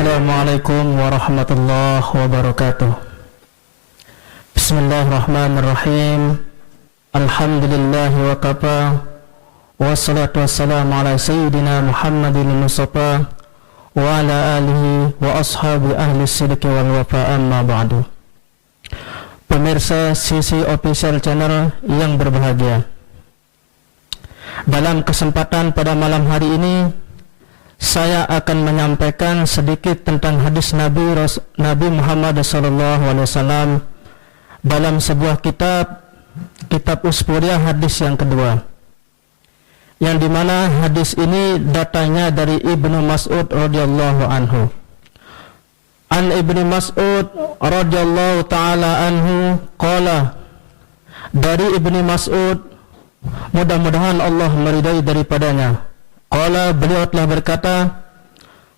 Assalamualaikum warahmatullahi wabarakatuh. Bismillahirrahmanirrahim. Alhamdulillahi wa kafa. Wassalatu wassalamu ala sayyidina Muhammadin Mustafa wa ala alihi wa ashabi ahli sidqi wal wafa, amma ba'du. Pemirsa Sisi Official Channel yang berbahagia, dalam kesempatan pada malam hari ini saya akan menyampaikan sedikit tentang hadis Nabi Muhammad SAW dalam sebuah kitab Usburiah, hadis yang kedua, yang dimana hadis ini datangnya dari Ibnu Mas'ud radhiyallahu anhu. An Ibnu Mas'ud radhiyallahu ta'ala anhu qala, dari Ibnu Mas'ud, mudah-mudahan Allah meridai daripadanya, qala, beliau telah berkata,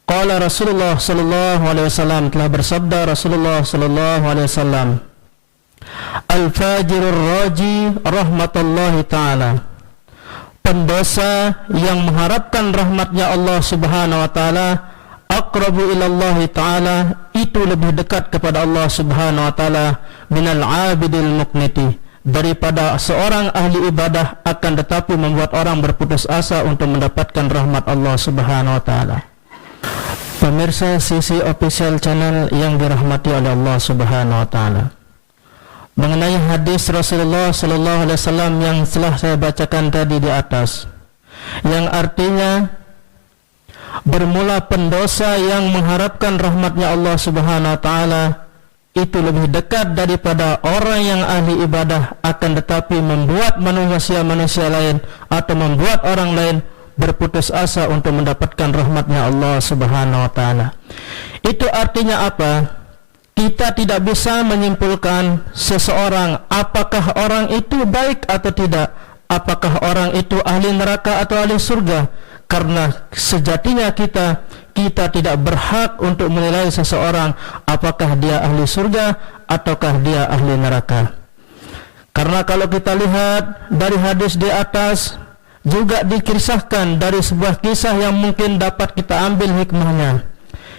qala Rasulullah sallallahu alaihi wasallam, telah bersabda Rasulullah sallallahu alaihi wasallam, al-fajirur raji rahmatullahi ta'ala, pendosa yang mengharapkan rahmatnya Allah subhanahu wa ta'ala, aqrabu ilallahi ta'ala, itu lebih dekat kepada Allah subhanahu wa ta'ala, minal abidil muqniti, daripada seorang ahli ibadah akan tetapi membuat orang berputus asa untuk mendapatkan rahmat Allah subhanahu wa ta'ala. Pemirsa Sisi Official Channel yang dirahmati oleh Allah subhanahu wa ta'ala, mengenai hadis Rasulullah sallallahu alaihi wasallam yang telah saya bacakan tadi di atas, yang artinya bermula pendosa yang mengharapkan rahmatnya Allah subhanahu wa ta'ala itu lebih dekat daripada orang yang ahli ibadah akan tetapi membuat manusia lain atau membuat orang lain berputus asa untuk mendapatkan rahmatnya Allah subhanahu wa ta'ala. Itu artinya apa? Kita tidak bisa menyimpulkan seseorang apakah orang itu baik atau tidak, apakah orang itu ahli neraka atau ahli surga, karena sejatinya kita tidak berhak untuk menilai seseorang apakah dia ahli surga ataukah dia ahli neraka. Karena kalau kita lihat dari hadis di atas, juga dikisahkan dari sebuah kisah yang mungkin dapat kita ambil hikmahnya.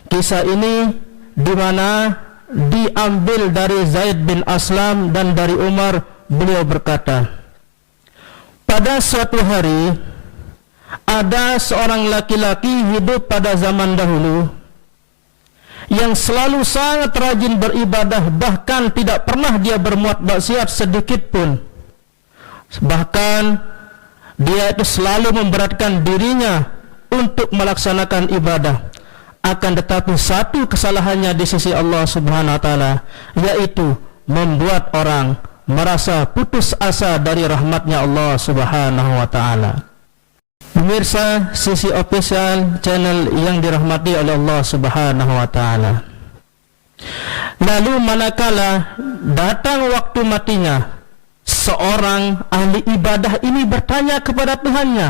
Kisah ini di mana diambil dari Zaid bin Aslam dan dari Umar. Beliau berkata, pada suatu hari ada seorang laki-laki hidup pada zaman dahulu yang selalu sangat rajin beribadah, bahkan tidak pernah dia berbuat maksiat sedikit pun. Bahkan dia itu selalu memberatkan dirinya untuk melaksanakan ibadah. Akan tetapi satu kesalahannya di sisi Allah subhanahu wa ta'ala, yaitu membuat orang merasa putus asa dari rahmatnya Allah subhanahu wa ta'ala. Pemirsa Sisi Official Channel yang dirahmati oleh Allah subhanahu wa ta'ala, lalu manakala datang waktu matinya, seorang ahli ibadah ini bertanya kepada Tuhannya,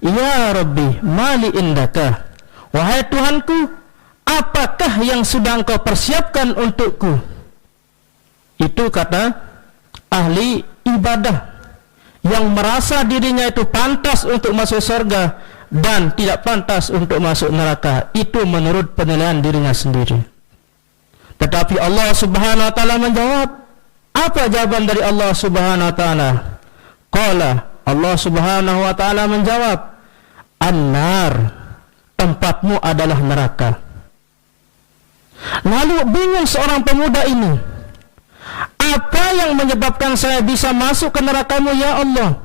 ya Rabbi, mali indaka, wahai Tuhanku, apakah yang sudah engkau persiapkan untukku? Itu kata ahli ibadah yang merasa dirinya itu pantas untuk masuk surga dan tidak pantas untuk masuk neraka. Itu menurut penilaian dirinya sendiri. Tetapi Allah subhanahu wa ta'ala menjawab. Apa jawaban dari Allah subhanahu wa ta'ala? Qala, Allah subhanahu wa ta'ala menjawab, an-nar, tempatmu adalah neraka. Lalu bingung seorang pemuda ini, apa yang menyebabkan saya bisa masuk ke neraka-Mu ya Allah?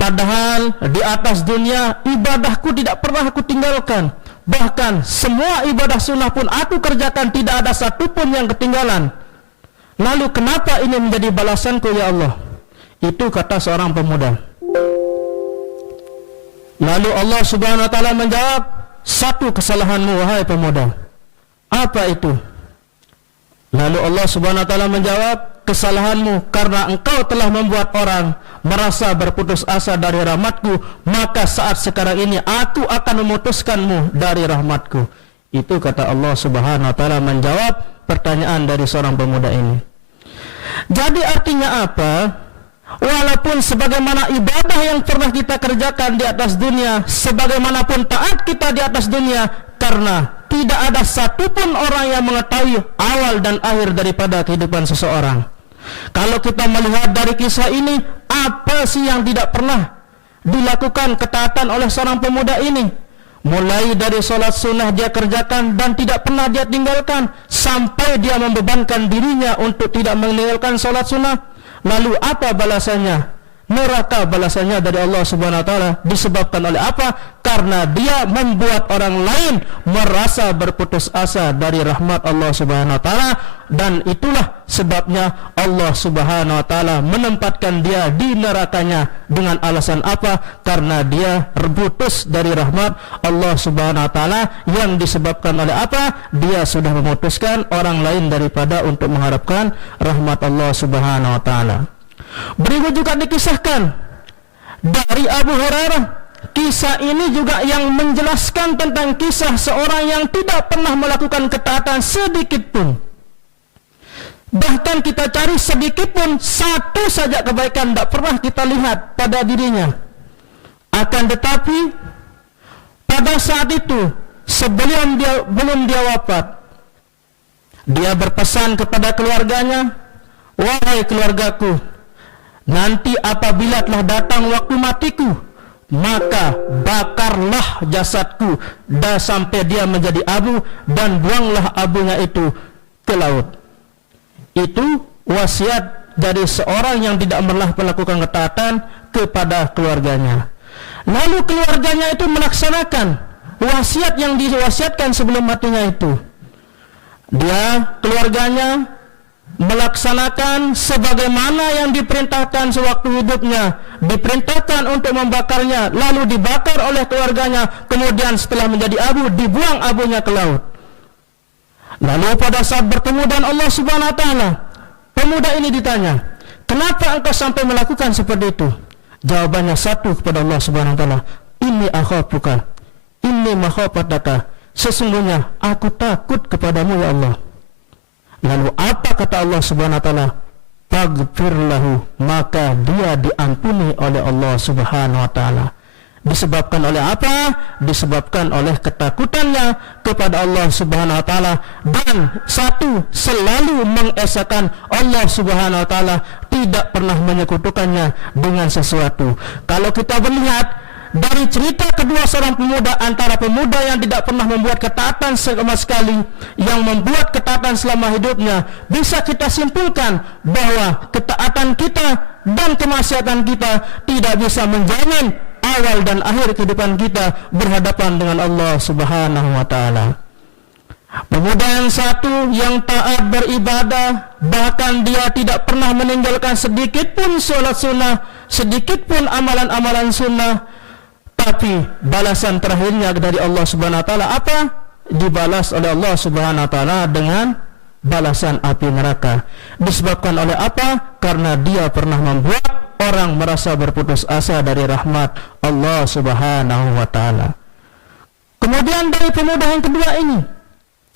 Padahal di atas dunia ibadahku tidak pernah aku tinggalkan. Bahkan semua ibadah sunnah pun aku kerjakan, tidak ada satupun yang ketinggalan. Lalu kenapa ini menjadi balasanku ya Allah? Itu kata seorang pemuda. Lalu Allah subhanahu wa ta'ala menjawab, satu kesalahanmu wahai pemuda. Apa itu? Lalu Allah subhanahu wa ta'ala menjawab, kesalahanmu karena engkau telah membuat orang merasa berputus asa dari rahmatku, maka saat sekarang ini aku akan memutuskanmu dari rahmatku. Itu kata Allah subhanahu wa ta'ala menjawab pertanyaan dari seorang pemuda ini. Jadi artinya apa? walaupun sebagaimana ibadah yang pernah kita kerjakan di atas dunia, sebagaimanapun taat kita di atas dunia, karena tidak ada satupun orang yang mengetahui awal dan akhir daripada kehidupan seseorang. Kalau kita melihat dari kisah ini, apa sih yang tidak pernah dilakukan ketaatan oleh seorang pemuda ini? Mulai dari sholat sunnah dia kerjakan dan tidak pernah dia tinggalkan, sampai dia membebankan dirinya untuk tidak meninggalkan sholat sunnah. Lalu apa balasannya? Neraka balasannya dari Allah Subhanahu wa taala. Disebabkan oleh apa? Karena dia membuat orang lain merasa berputus asa dari rahmat Allah Subhanahu wa taala, dan itulah sebabnya Allah Subhanahu wa taala menempatkan dia di nerakanya. Dengan alasan apa? Karena dia berputus dari rahmat Allah Subhanahu wa taala, yang disebabkan oleh apa? Dia sudah memutuskan orang lain daripada untuk mengharapkan rahmat Allah Subhanahu wa taala. Berikut juga dikisahkan dari Abu Hurairah. Kisah ini juga yang menjelaskan tentang kisah seorang yang tidak pernah melakukan ketaatan sedikit pun. Bahkan kita cari sedikit pun, satu saja kebaikan tidak pernah kita lihat pada dirinya. Akan tetapi pada saat itu, sebelum dia wafat, dia berpesan kepada keluarganya, "Wahai keluargaku, nanti apabila telah datang waktu matiku, maka bakarlah jasadku dan sampai dia menjadi abu, dan buanglah abunya itu ke laut." Itu wasiat dari seorang yang tidak pernah melakukan ketaatan kepada keluarganya. Lalu keluarganya itu melaksanakan wasiat yang diwasiatkan sebelum matinya itu. Keluarganya melaksanakan sebagaimana yang diperintahkan sewaktu hidupnya, diperintahkan untuk membakarnya, lalu dibakar oleh keluarganya, kemudian setelah menjadi abu, dibuang abunya ke laut. Lalu pada saat bertemu dengan Allah Subhanahu wa taala, pemuda ini ditanya, "Kenapa engkau sampai melakukan seperti itu?" Jawabannya satu kepada Allah Subhanahu wa taala, "Inni akhafuka, inni makhafataka." Sesungguhnya aku takut kepadamu ya Allah. Lalu apa kata Allah Subhanahu wa taala? "Faghfir lahu," maka dia diampuni oleh Allah Subhanahu wa taala. Disebabkan oleh apa? Disebabkan oleh ketakutannya kepada Allah Subhanahu wa taala, dan satu, selalu mengesahkan Allah Subhanahu wa taala, tidak pernah menyekutukannya dengan sesuatu. Kalau kita melihat dari cerita kedua seorang pemuda, antara pemuda yang tidak pernah membuat ketaatan sama sekali, yang membuat ketaatan selama hidupnya, bisa kita simpulkan bahwa ketaatan kita dan kemaksiatan kita tidak bisa menjamin awal dan akhir kehidupan kita berhadapan dengan Allah Subhanahu wa taala. Pemuda yang satu yang taat beribadah, bahkan dia tidak pernah meninggalkan sedikit pun sholat sunnah, sedikit pun amalan-amalan sunnah, tapi balasan terakhirnya dari Allah Subhanahu wa taala apa? Dibalas oleh Allah Subhanahu wa taala dengan balasan api neraka. Disebabkan oleh apa? Karena dia pernah membuat orang merasa berputus asa dari rahmat Allah Subhanahu wa taala. Kemudian dari pemuda yang kedua ini,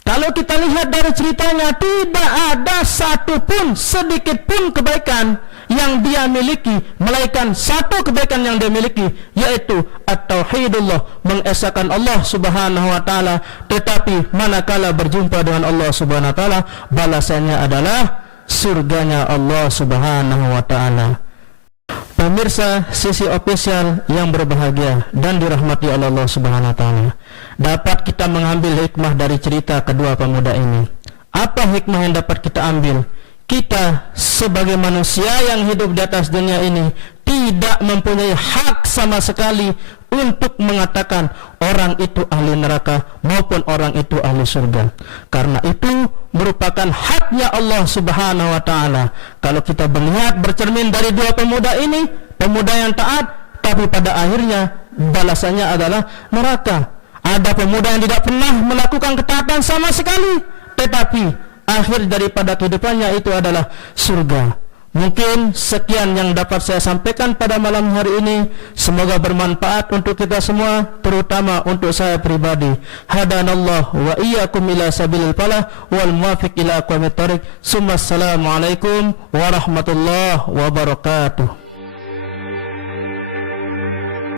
kalau kita lihat dari ceritanya, tidak ada satupun sedikit pun kebaikan yang dia miliki, melainkan satu kebaikan yang dia miliki, yaitu at-tauhidullah, mengesahkan Allah Subhanahu wa taala. Tetapi manakala berjumpa dengan Allah Subhanahu wa taala, balasannya adalah surganya Allah Subhanahu wa taala. Pemirsa sisi official yang berbahagia dan dirahmati oleh Allah Subhanahu wa taala, dapat kita mengambil hikmah dari cerita kedua pemuda ini. Apa hikmah yang dapat kita ambil? Kita sebagai manusia yang hidup di atas dunia ini tidak mempunyai hak sama sekali untuk mengatakan orang itu ahli neraka maupun orang itu ahli surga. Karena itu merupakan haknya Allah Subhanahu wa taala. Kalau kita melihat bercermin dari dua pemuda ini, pemuda yang taat tapi pada akhirnya balasannya adalah neraka. Ada pemuda yang tidak pernah melakukan ketaatan sama sekali, tetapi akhir daripada kehidupannya itu adalah surga. Mungkin sekian yang dapat saya sampaikan pada malam hari ini. Semoga bermanfaat untuk kita semua, terutama untuk saya pribadi. Hadanallah wa iyyakum ila sabilil falah wal muwaffiq ila aqwamit thoriq. Assalamualaikum warahmatullahi wabarakatuh.